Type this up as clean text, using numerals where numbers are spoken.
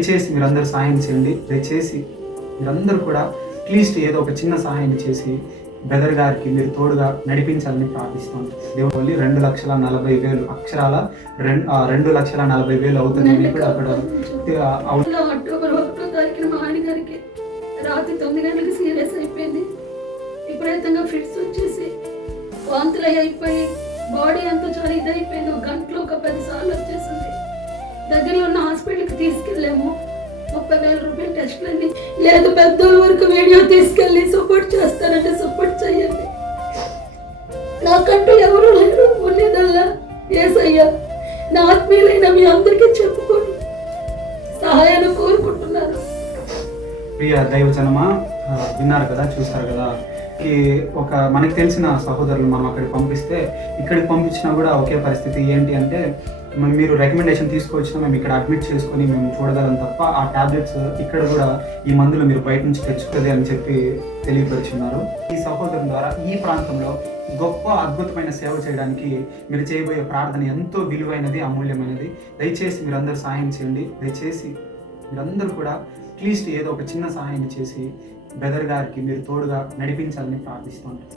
దయచేసి మీరందరూ సహాయం చేయండి. దయచేసి మీరందరూ కూడా అట్లీస్ట్ ఏదో ఒక చిన్న సహాయం చేసి బ్రదర్ గారికి మీరు తోడుగా నడిపించాలని ప్రార్థిస్తాను. దేవుడి 2,40,000 అక్షరాల 2,40,000 అవుతుందని కూడా అక్కడ అక్టోబర్ 1వ తారీఖున మా ఆయన గారికి రాత్రి 9 గంటలకు సీరియస్ అయిపోయింది. విపరీతంగా ఫిట్స్ వచ్చేసి వాంతులు అయిపోయి బాడీ అంతా చాలా ఇదైపోయింది. ఒక గంటలో ఒక 10 సార్లు వచ్చేసింది. దగ్గరలో ఉన్న హాస్పిటల్కి తీసుకెళ్ళాము. 30,000 రూపాయలు టెస్ట్లన్నీ లేదు. పెద్దోళ్ళ వరకు వీడియో తీసుకెళ్ళి సపోర్ట్ చేస్తారంటే సపోర్ట్ చేయండి. నాకంటూ ఎవరు లేరు, ఉండేదల్లా యేసయ్య. నా ఆత్మీయులైన మీ అందరికీ చెప్పుకోండి, సహాయాన్ని కోరుకుంటున్నారు. ప్రియ దైవజనమా, విన్నారు కదా, చూసారు కదా. ఒక మనకి తెలిసిన సహోదరులు మనం అక్కడికి పంపిస్తే ఇక్కడికి పంపించినా కూడా ఒకే పరిస్థితి. ఏంటి అంటే మీరు రికమెండేషన్ తీసుకొచ్చినా మేము ఇక్కడ అడ్మిట్ చేసుకొని మేము చూడగలం తప్ప ఆ టాబ్లెట్స్ ఇక్కడ కూడా ఈ మందులు మీరు బయట నుంచి తెచ్చుకోలేదు అని చెప్పి తెలియపరుచున్నారు. ఈ సహోదరుల ద్వారా ఈ ప్రాంతంలో గొప్ప అద్భుతమైన సేవ చేయడానికి మీరు చేయబోయే ప్రార్థన ఎంతో విలువైనది, అమూల్యమైనది. దయచేసి మీరందరూ సహాయం చేయండి. దయచేసి మీరందరూ కూడా అట్లీస్ట్ ఏదో ఒక చిన్న సహాయం చేసి బ్రదర్ గారికి మీరు తోడుగా నడిపించాలని ప్రార్థిస్తున్నాను.